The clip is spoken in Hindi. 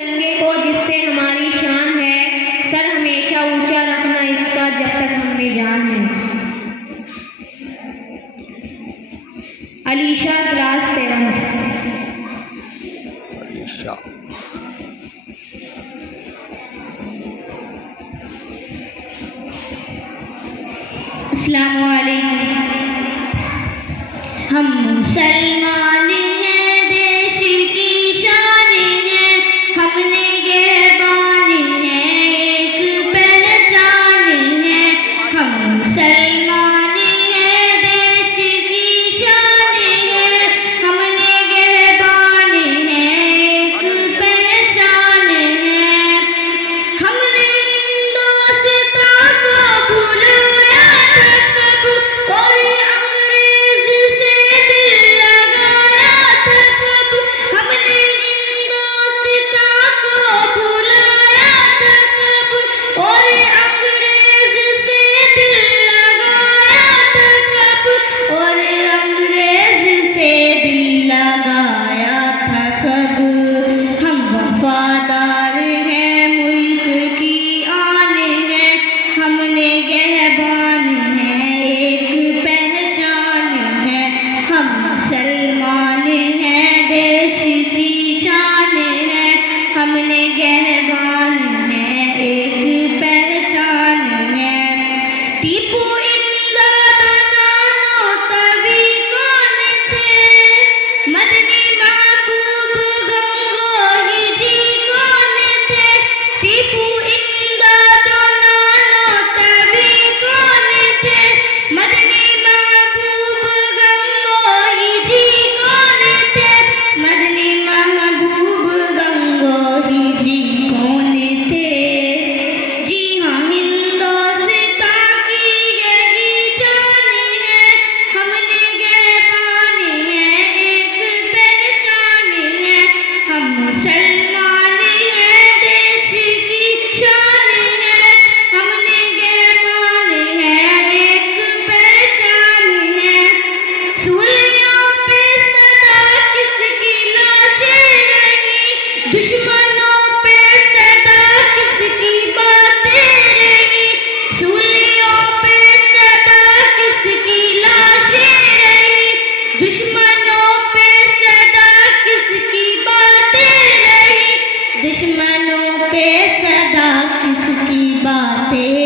तिरंगे को जिससे हमारी शान है, सर हमेशा ऊंचा रखना इसका जब तक हम में जान है। अलीशा क्लास 7। अलीशा अस्सलामु अलैकुम। हम मुसलमान हैं, देश की शान है, हमने गेहबान है, एक पहचान है। हम मुसलमान हैं, देश की शान है, हमने गेहबान है, एक पहचान है। हमने हिंदुस्तान को भुलाया था कब, और अंग्रेज से दिल लगाया था कब। हमने हिंदुस्तान को भुलाया था कब, और अंग्रेज से दिल लगाया था कब, और अंग्रेज से दिल लगाया था कब। हम वफादार हैं, मुल्क की आन है, हमने गेहबान है, एक पहचान है। हम मुसलमान हैं, देश की शान है, हमने गेहबान है, एक पहचान है। टीपू इमदाद नानो तवी कौन थे, मदनी महबूब गंगोही जी कौन थे। टीपू इमदाद नानो तवी कौन थे, मदनी महबूब गंगोही जी कौन थे। मदनी महबूब गंगोही जी कौन थे। जी हाँ, हिंदुस्तान की यही जान है, हमने गेहबान है, एक पहचान है। हम मुसलमान हैं, देश की शान है, हमने गेहबान है, एक पहचान है। सूलियों पे सदा किसकी लाशें रही, दुश्मनों पे सदा किसकी बातें रही। सूलियों पे सदा किसकी लाशें रही, दुश्मनों पे सदा किसकी बातें रही। दुश्मनों पे सदा किसकी बातें